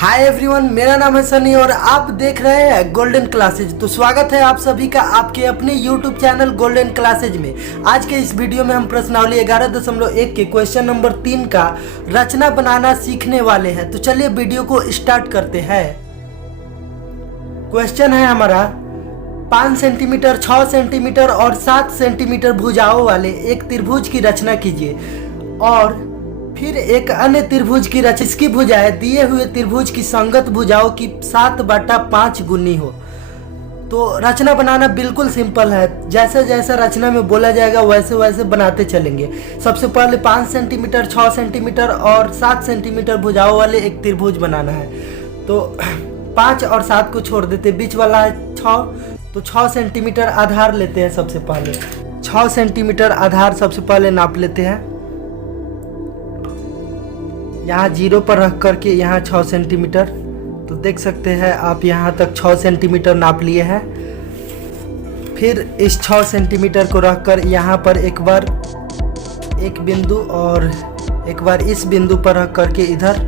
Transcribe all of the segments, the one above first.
Hi everyone, मेरा नाम है सनी और आप देख रहे हैं गोल्डन क्लासेज। तो स्वागत है आप सभी का आपके अपने यूट्यूब चैनल गोल्डन क्लासेज में। आज के इस वीडियो में हम प्रश्नावली 11.1 के क्वेश्चन नंबर 3 का रचना बनाना सीखने वाले हैं। तो चलिए वीडियो को स्टार्ट करते हैं। क्वेश्चन है हमारा 5 सेंटीमीटर, 6 सेंटीमीटर और 7 सेंटीमीटर भुजाओं वाले एक त्रिभुज की रचना कीजिए और फिर एक अन्य त्रिभुज की रचना, इसकी भुजाएं दिए हुए त्रिभुज की संगत भुजाओं की 7/5 गुनी हो। तो रचना बनाना बिल्कुल सिंपल है, जैसे जैसा रचना में बोला जाएगा वैसे वैसे बनाते चलेंगे। सबसे पहले 5 सेंटीमीटर, 6 सेंटीमीटर और 7 सेंटीमीटर भुजाओं वाले एक त्रिभुज बनाना है। तो 5 और 7 को छोड़ देते, बीच वाला है 6, तो 6 सेंटीमीटर आधार लेते हैं। सबसे पहले 6 सेंटीमीटर आधार सबसे पहले नाप लेते हैं। यहाँ 0 पर रख करके यहाँ 6 सेंटीमीटर, तो देख सकते हैं आप यहाँ तक 6 सेंटीमीटर नाप लिए हैं। फिर इस 6 सेंटीमीटर को रखकर यहाँ पर एक बार एक बिंदु और एक बार इस बिंदु पर रख करके इधर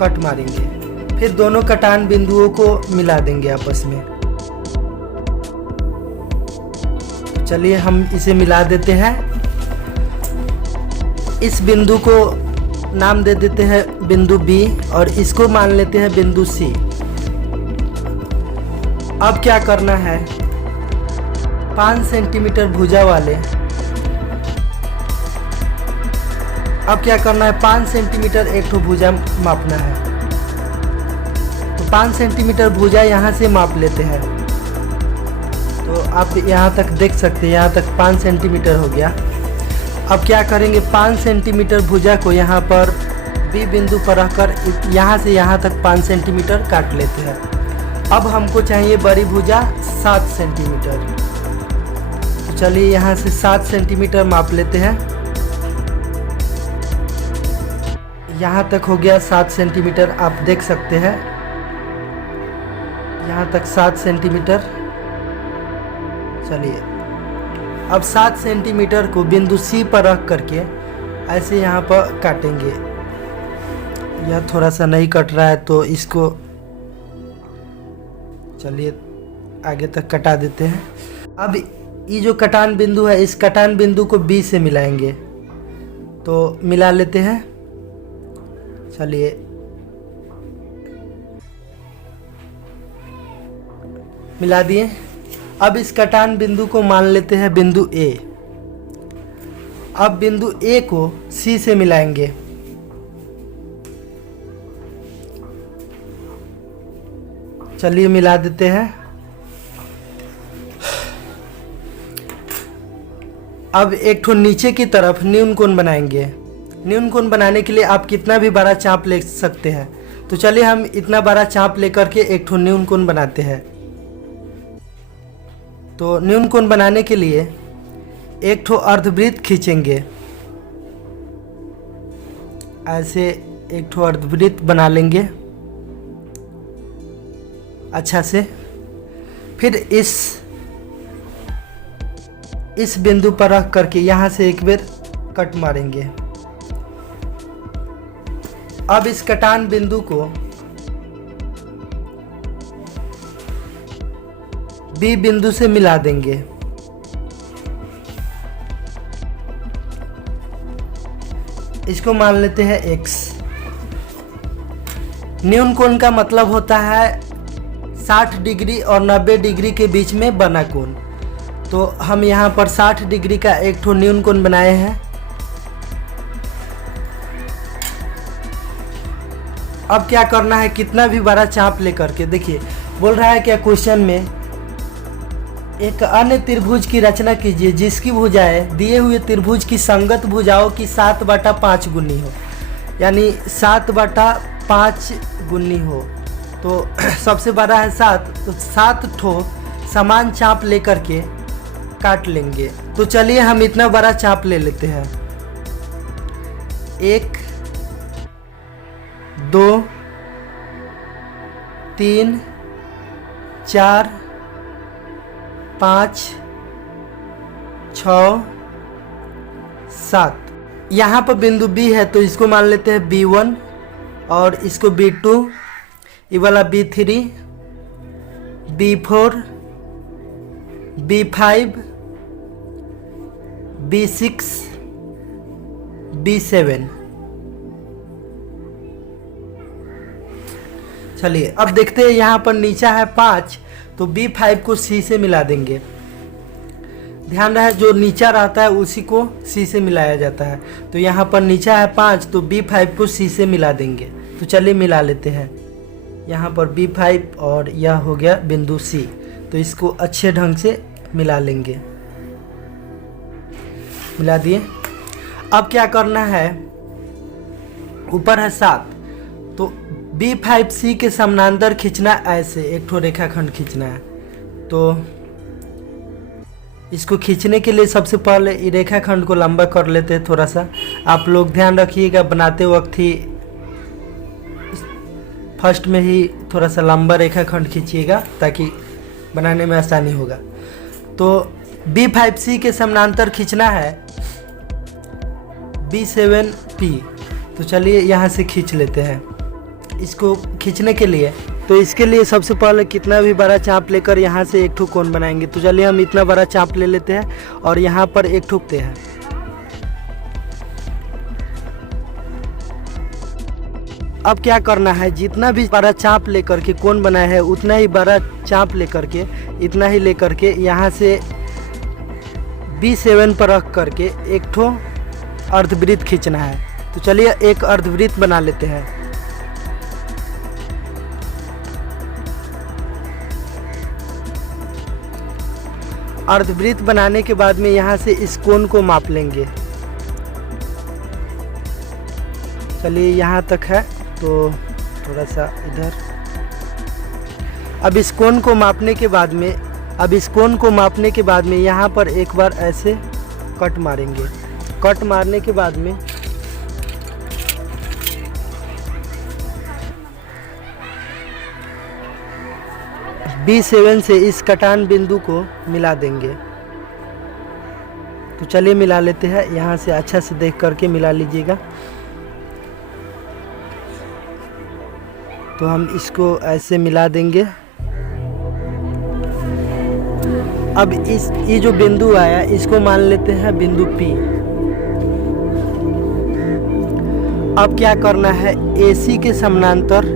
कट मारेंगे। फिर दोनों कटान बिंदुओं को मिला देंगे आपस में। चलिए हम इसे मिला देते हैं। इस बिंदु को नाम दे देते हैं बिंदु B और इसको मान लेते हैं बिंदु C। अब क्या करना है, 5 सेंटीमीटर भुजा वाले, अब क्या करना है 5 सेंटीमीटर एक ठो भुजा मापना है। तो 5 सेंटीमीटर भुजा यहाँ से माप लेते हैं। तो आप यहाँ तक देख सकते हैं, यहाँ तक 5 सेंटीमीटर हो गया। अब क्या करेंगे, 5 सेंटीमीटर भुजा को यहाँ पर B बिंदु पर रखकर यहाँ से यहाँ तक 5 सेंटीमीटर काट लेते हैं। अब हमको चाहिए बड़ी भुजा 7 सेंटीमीटर। तो चलिए यहाँ से 7 सेंटीमीटर माप लेते हैं। यहाँ तक हो गया 7 सेंटीमीटर, आप देख सकते हैं यहाँ तक 7 सेंटीमीटर। चलिए अब 7 सेंटीमीटर को बिंदु C पर रख करके ऐसे यहाँ पर काटेंगे। यह थोड़ा सा नहीं कट रहा है तो इसको चलिए आगे तक कटा देते हैं। अब ये जो कटान बिंदु है, इस कटान बिंदु को B से मिलाएंगे। तो मिला लेते हैं। चलिए मिला दिए। अब इस कटान बिंदु को मान लेते हैं बिंदु A। अब बिंदु A को C से मिलाएंगे। चलिए मिला देते हैं। अब एक ठो नीचे की तरफ न्यून कोण बनाएंगे। न्यून कोण बनाने के लिए आप कितना भी बड़ा चाप ले सकते हैं। तो चलिए हम इतना बड़ा चाप लेकर के एक ठो न्यून कोण बनाते हैं। तो न्यून कोण बनाने के लिए एक ठो अर्धवृत्त खींचेंगे। ऐसे एक ठो अर्धवृत्त बना लेंगे अच्छा से। फिर इस बिंदु पर रख करके यहाँ से एक बार कट मारेंगे। अब इस कटान बिंदु को B बिंदु से मिला देंगे। इसको मान लेते हैं X। न्यून कोण का मतलब होता है 60 डिग्री और 90 डिग्री के बीच में बना कोण। तो हम यहाँ पर 60 डिग्री का एक ठो न्यून कोण बनाए हैं। अब क्या करना है, कितना भी बड़ा चाप लेकर के, देखिए बोल रहा है क्या क्वेश्चन में, एक अन्य त्रिभुज की रचना कीजिए जिसकी भुजाएं दिए हुए त्रिभुज की संगत भुजाओं की 7/5 गुनी हो, यानी 7/5 गुनी हो। तो सबसे बड़ा है 7, तो 7 ठो समान चाप लेकर के काट लेंगे। तो चलिए हम इतना बड़ा चाप ले लेते हैं। 1 2 3 4 5 6 7। यहाँ पर बिंदु B है तो इसको मान लेते हैं B1 और इसको B2, ये वाला B3, B4, B5, B6, B7। चलिए अब देखते हैं, यहाँ पर नीचा है 5 तो B5 को C से मिला देंगे। ध्यान रहे जो नीचा रहता है उसी को C से मिलाया जाता है। तो यहाँ पर नीचा है 5 तो B5 को C से मिला देंगे। तो चलिए मिला लेते हैं। यहाँ पर B5 और यह हो गया बिंदु C। तो इसको अच्छे ढंग से मिला लेंगे। मिला दिए। अब क्या करना है, ऊपर है 7 तो B5C के समानांतर खींचना, ऐसे एक ठो रेखाखंड खींचना है। तो इसको खींचने के लिए सबसे पहले रेखाखंड को लंबा कर लेते हैं थोड़ा सा। आप लोग ध्यान रखिएगा, बनाते वक्त ही फर्स्ट में ही थोड़ा सा लंबा रेखाखंड खींचिएगा ताकि बनाने में आसानी होगा। तो B5C के समानांतर खींचना है B7P। तो चलिए यहाँ से खींच लेते हैं। इसको खींचने के लिए तो इसके लिए सबसे पहले कितना भी बड़ा चाप लेकर यहाँ से एक ठो कोण बनाएंगे। तो चलिए हम इतना बड़ा चाप ले लेते हैं और यहाँ पर एक ठोकते हैं। अब क्या करना है, जितना भी बड़ा चाप लेकर के कोण बनाया है उतना ही बड़ा चाप लेकर के, इतना ही लेकर के यहाँ से B7 पर रख करके एक ठो अर्धवृत्त खींचना है। तो चलिए एक अर्धवृत्त बना लेते हैं। अर्धवृत्त बनाने के बाद में यहाँ से इस कोण को माप लेंगे। चलिए यहाँ तक है तो थोड़ा सा इधर। अब इस कोण को मापने के बाद में यहाँ पर एक बार ऐसे कट मारेंगे। कट मारने के बाद में B7 से इस कटान बिंदु को मिला देंगे। तो चलिए मिला लेते हैं। यहाँ से अच्छा से देख करके मिला लीजिएगा। तो हम इसको ऐसे मिला देंगे। अब ये जो बिंदु आया इसको मान लेते हैं बिंदु P। अब क्या करना है, AC के समानांतर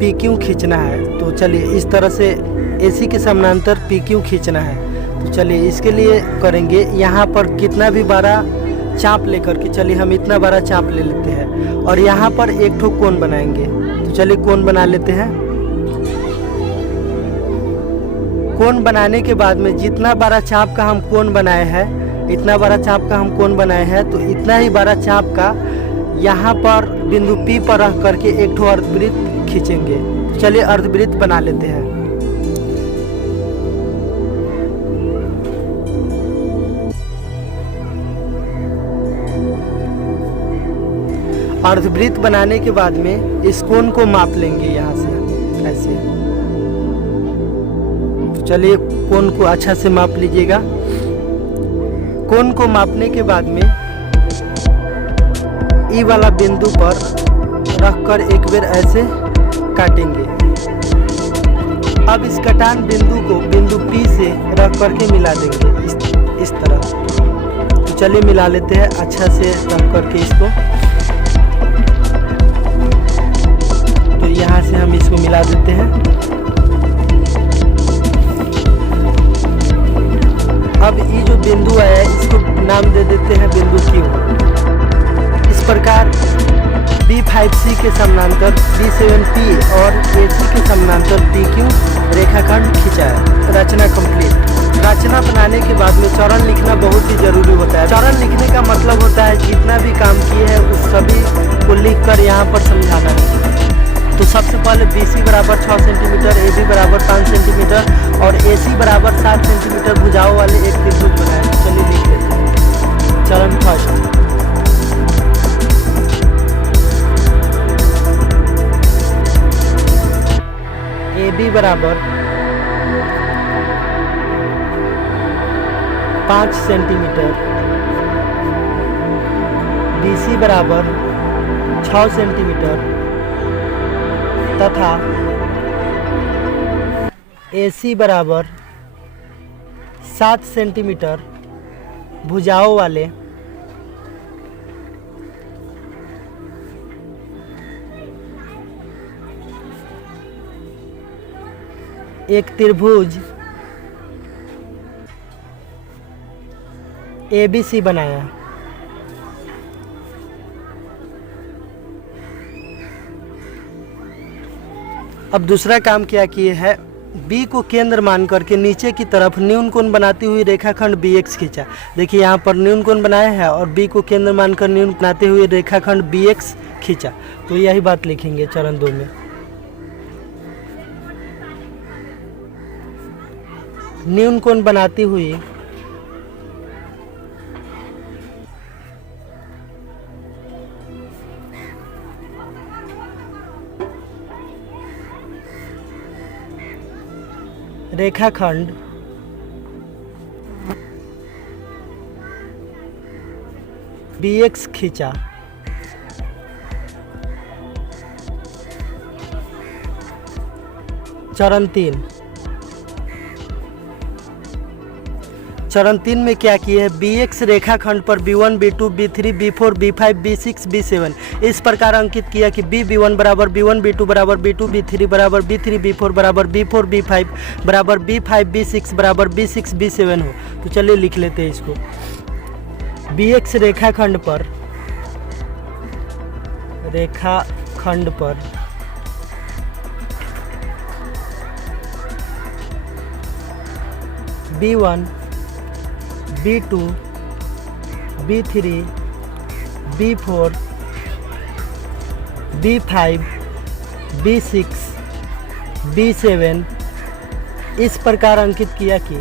PQ खींचना है। तो चलिए इस तरह से AC के समानांतर PQ खींचना है। तो चलिए इसके लिए करेंगे, यहाँ पर कितना भी बड़ा चाप लेकर के, चलिए हम इतना बड़ा चाप ले लेते हैं और यहाँ पर एक ठो कोण बनाएंगे। तो चलिए कोण बना लेते हैं। कोण बनाने के बाद में जितना बड़ा चाप का हम कोण बनाए हैं, इतना बड़ा चाप का हम कोण बनाए हैं, तो इतना ही बड़ा चाप का यहाँ पर बिंदु P पर रख करके एक ठो अर्धवृत्त खींचेंगे। तो चलिए अर्धवृत्त बना लेते हैं। अर्धवृत्त बनाने के बाद में इस कोण को माप लेंगे यहाँ से ऐसे। तो चलिए कोण को अच्छा से माप लीजिएगा। कोण को मापने के बाद में ई वाला बिंदु पर रखकर एक बार ऐसे काटेंगे। अब इस कटान बिंदु को बिंदु P से रख करके मिला देंगे इस तरह। तो चलिए मिला लेते हैं अच्छा से रख करके इसको। तो यहाँ से हम इसको मिला देते हैं। अब ये जो बिंदु आया है इसको नाम दे देते हैं बिंदु Q। इस प्रकार B5C के समानांतर B7P और AC के समानांतर PQ रेखाखंड खींचा है। रचना कंप्लीट। रचना बनाने के बाद में चरण लिखना बहुत ही जरूरी होता है। चरण लिखने का मतलब होता है जितना भी काम किए हैं उस सभी को लिखकर यहाँ पर समझाना है। तो सबसे पहले BC बराबर 6 सेंटीमीटर, AB बराबर 5 सेंटीमीटर और AC बराबर 7 सेंटीमीटर भुजाओं वाले एक त्रिभुज बनाए। चलिए लिख लेते हैं। चरण फर्स्ट। AB बराबर 5 सेंटीमीटर, BC बराबर 6 सेंटीमीटर तथा AC बराबर 7 सेंटीमीटर भुजाओं वाले एक त्रिभुज ABC बनाया। अब दूसरा काम क्या किए है, B को केंद्र मान करके नीचे की तरफ न्यून कोण बनाती हुई रेखाखंड BX खींचा। देखिए यहाँ पर न्यून कोण बनाया है और B को केंद्र मानकर न्यून बनाते हुए रेखाखंड BX खींचा। तो यही बात लिखेंगे चरण 2 में। न्यून कोण बनाती हुई रेखाखंड BX खींचा। चरण 3। चरण 3 में क्या किए है, BX रेखाखंड पर B1 B2 B3 B4 B5 B6 B7 इस प्रकार अंकित किया कि B1 बराबर B1 B2 बराबर B2 B3 बराबर B3 B4 बराबर B4 B5 बराबर B5 B6 बराबर B6 B7 हो। तो चलिए लिख लेते हैं इसको। BX रेखाखंड पर B1 B2 B3 B4 B5 B6 B7 इस प्रकार अंकित किया कि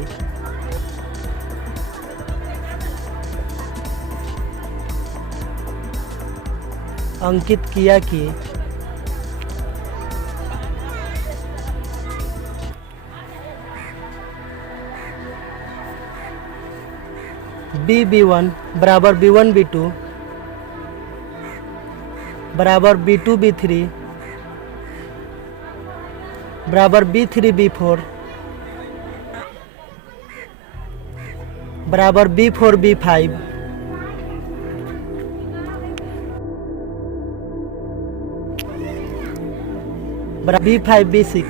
B1 बराबर B1 B2 बराबर B2 B3 बराबर B3 B4 बराबर B4 B5 बराबर B5 B6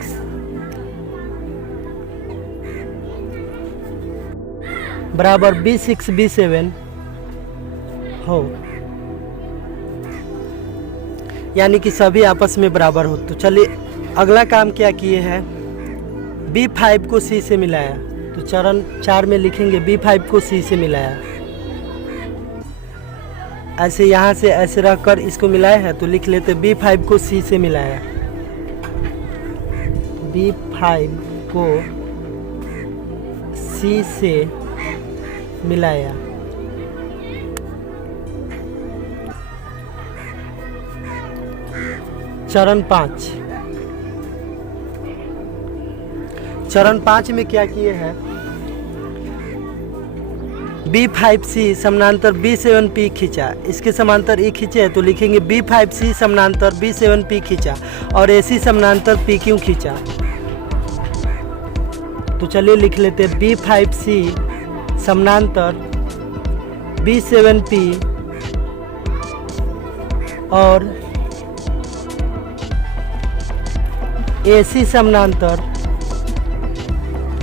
बराबर B6 B7 हो, यानी कि सभी आपस में बराबर हो। तो चलिए अगला काम क्या किए हैं, B5 को C से मिलाया। तो चरण 4 में लिखेंगे B5 को C से मिलाया। ऐसे यहाँ से ऐसे रखकर इसको मिलाया है तो लिख लेते B5 को C से मिलाया। B5 को C से मिलाया। चरण 5। चरण 5 में क्या किए हैं, B5C समानांतर B7P खींचा। इसके समांतर E खींचे तो लिखेंगे B5C समानांतर B7P खींचा और AC समानांतर PQ खींचा। तो चलिए लिख लेते B5C समानांतर B7P और AC समानांतर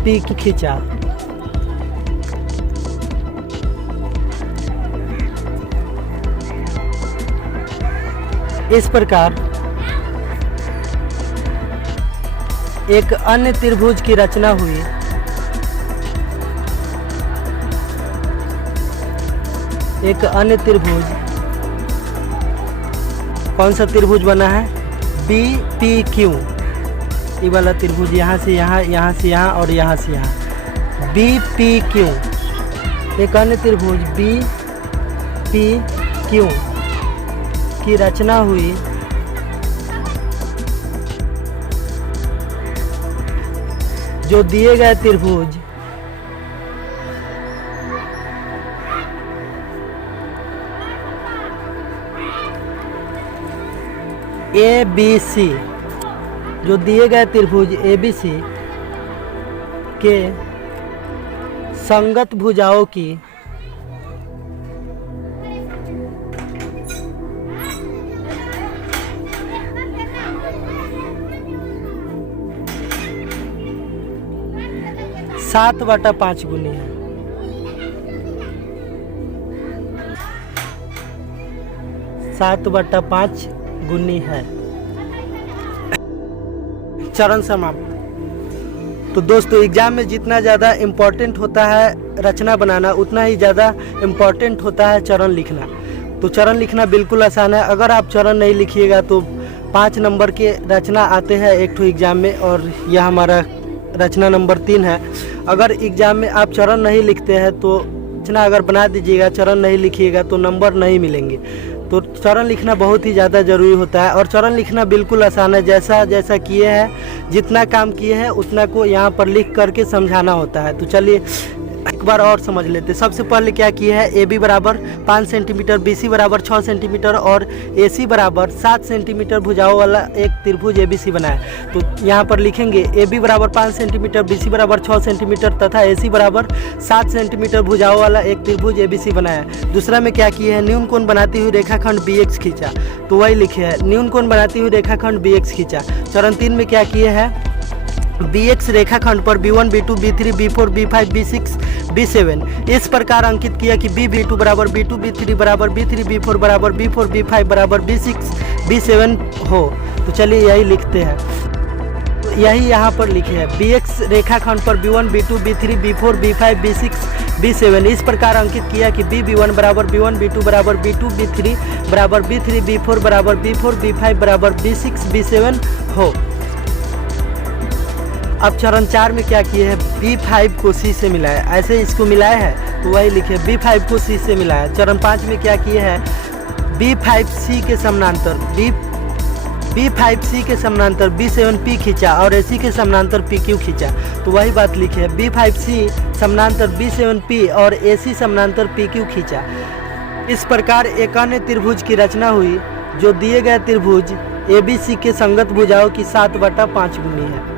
P खींचा। इस प्रकार एक अन्य त्रिभुज की रचना हुई। एक अन्य त्रिभुज, कौन सा त्रिभुज बना है, BPQ। ये वाला त्रिभुज यहाँ से यहाँ, यहाँ से यहाँ और यहाँ से यहाँ, BPQ। एक अन्य त्रिभुज BPQ की रचना हुई जो दिए गए त्रिभुज ABC जो दिए गए त्रिभुज ABC के संगत भुजाओं की सात बटा पाँच गुनी है। सात बटा पाँच गुनी है। चरण समाप्त। तो दोस्तों एग्जाम में जितना ज़्यादा इम्पोर्टेंट होता है रचना बनाना, उतना ही ज़्यादा इम्पोर्टेंट होता है चरण लिखना। तो चरण लिखना बिल्कुल आसान है। अगर आप चरण नहीं लिखिएगा तो 5 नंबर के रचना आते हैं एक ठो एग्ज़ाम में, और यह हमारा रचना नंबर 3 है। अगर एग्ज़ाम में आप चरण नहीं लिखते हैं तो रचना अगर बना दीजिएगा, चरण नहीं लिखिएगा तो नंबर नहीं मिलेंगे। तो चरण लिखना बहुत ही ज़्यादा ज़रूरी होता है, और चरण लिखना बिल्कुल आसान है। जैसा जैसा किए हैं, जितना काम किए हैं उतना को यहाँ पर लिख करके समझाना होता है। तो चलिए एक बार और समझ लेते। सबसे पहले क्या किया है, AB बराबर 5 सेंटीमीटर, BC बराबर 6 सेंटीमीटर और AC बराबर 7 सेंटीमीटर भुजाओं वाला एक त्रिभुज ABC बनाया। तो यहाँ पर लिखेंगे AB बराबर 5 सेंटीमीटर, BC बराबर 6 सेंटीमीटर तथा AC बराबर 7 सेंटीमीटर भुजाओं वाला एक त्रिभुज ABC बनाया। दूसरा में क्या किया है, न्यून कोण बनाती हुई रेखाखंड BX खींचा। तो वही लिखे है, न्यून कोण बनाती हुई रेखाखंड BX खींचा। चरण 3 में क्या किए हैं, BX रेखाखंड पर B1, B2, B3, B4, B5, B6, B7 इस प्रकार अंकित किया कि B2 बराबर B2, B3 बराबर B3, B4 बराबर B4, B5 बराबर B6, B7 हो। तो चलिए यही लिखते हैं। तो यही यहाँ पर लिखे हैं, BX रेखाखंड पर B1, B2, B3, B4, B5, B6, B7 इस प्रकार अंकित किया कि B1 बराबर B1, B2 बराबर B2, B3 बराबर B3, B4 बराबर B4, B5 बराबर B6, B7 हो। अब चरण 4 में क्या किए हैं, B5 को C से मिलाया, ऐसे इसको मिलाया है तो वही लिखे B5 को C से मिलाया। चरण 5 में क्या किए हैं, B5C के समानांतर B5C के समानांतर B7P खींचा और AC के समानांतर PQ खींचा। तो वही बात लिखे है, B5C समानांतर B7P और AC समानांतर PQ खींचा। इस प्रकार एक अन्य त्रिभुज की रचना हुई जो दिए गए त्रिभुज ABC के संगत भुजाओं की 7 बटा 5 गुनी है।